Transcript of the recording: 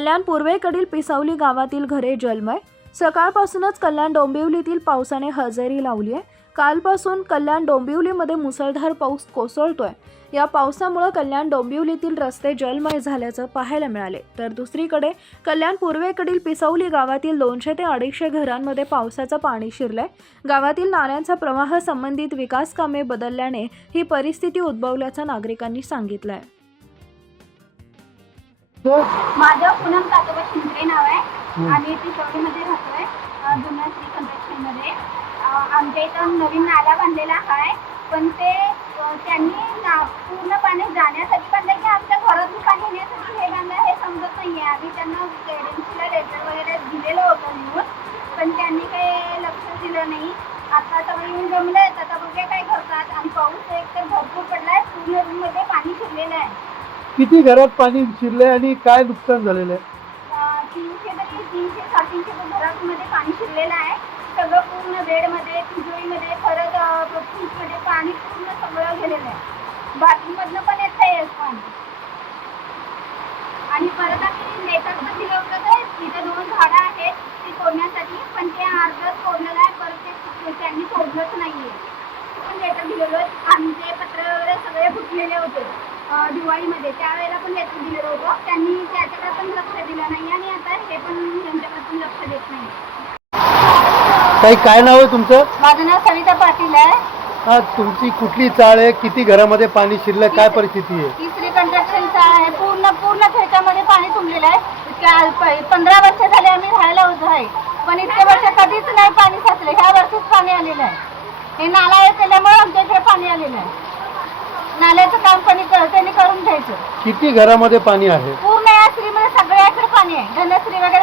कल्याण पूर्वेकडील पिसावली गावातील घरे जलमय. सकाळपासूनच कल्याण डोंबिवलीतील पावसाने हजेरी लावली आहे कालपासून कल्याण डोंबिवलीमध्ये मुसळधार पाऊस कोसळतोय. या पावसामुळे कल्याण डोंबिवलीतील रस्ते जलमय झाल्याचं पाहायला मिळाले. तर दुसरीकडे कल्याण पूर्वेकडील पिसवली गावातील दोनशे ते अडीचशे घरांमध्ये पावसाचं पाणी शिरलंय. गावातील नाल्यांचा प्रवाह संबंधित विकास कामे बदलल्याने ही परिस्थिती उद्भवल्याचं नागरिकांनी सांगितलं आहे माझं पूनम कातोबा शिंदे नाव आहे. आम्ही पिसोडीमध्ये राहतोय जुन्या श्री कन्स्ट्रक्शनमध्ये आमच्या इथं नवीन नाला बांधलेला आहे. पण ते त्यांनी ना- पूर्ण पाणी जाण्यासाठी बांधलं की आमच्या घरातून पाणी येण्यासाठी हे बांधलं हे समजत नाही आहे आम्ही त्यांना केडन्सीला लेटर वगैरे दिलेलं होतं म्हणून पण त्यांनी काही लक्ष दिलं नाही. आता सगळे येऊन जमलं आहेत आता बघूया काय करतात. आणि पाऊस एक तर भरपूर पडला आहे पूर्ण रूममध्ये पाणी शिरलेलं आहे. किती घरात पाणी शिरले आणि काय नुकसान झालेलं आहे? अं, तीनशे तरी तीनशे साडेतीनशे घरामध्ये पाणी शिरलेलं आहे. सगळं पूर्ण बेडमध्ये तिजोरीमध्ये परत अं, फ्रीजमध्ये पाणी पूर्ण सगळं गेलेलं आहे. बाथरूममधनं पण येत आहे पाणी. आणि परत आम्ही लेटर पण दिलं होतं तर तिथे दोन झाडं आहेत ती तोडण्यासाठी पण ते अर्धच तोडलेलं आहे परत ते त्यांनी तोडलंच नाही आहे पण लेटर दिलेलं आमचे पत्र वगैरे सगळे फुटलेले होते. दिवाळीमध्ये. त्यावेळेला पण लेटर दिलेलं होतं त्यांनी त्याच्याकडे पण लक्ष दिलं नाही आणि आता हे पण त्यांच्याकडे पण लक्ष देत नाही. ताई काय नाव आहे तुमचं? माझं नाव सविता पाटील आहे. हा तुमची कुठली चाळ आहे? किती घरामध्ये पाणी शिरलं? काय परिस्थिती आहे? तिसरी कंस्ट्रक्शनचा आहे. पूर्ण पूर्ण खेच्यामध्ये पाणी तुंबलेलं आहे. पंधरा वर्ष झाले आम्ही राहायला होतो आहे. पण इतके वर्ष कधीच नाही पाणी साचलं. ह्या वर्षीच पाणी आलेलं आहे. हे नाला केल्यामुळे आमच्या इकडे पाणी आलेलं आहे. नाल्याचं काम इकडं त्यांनी करून घ्यायचं. किती घरामध्ये पाणी आहे? पूर्ण या श्रीमध्ये सगळ्याकडे पाणी आहे. धनश्री वगैरे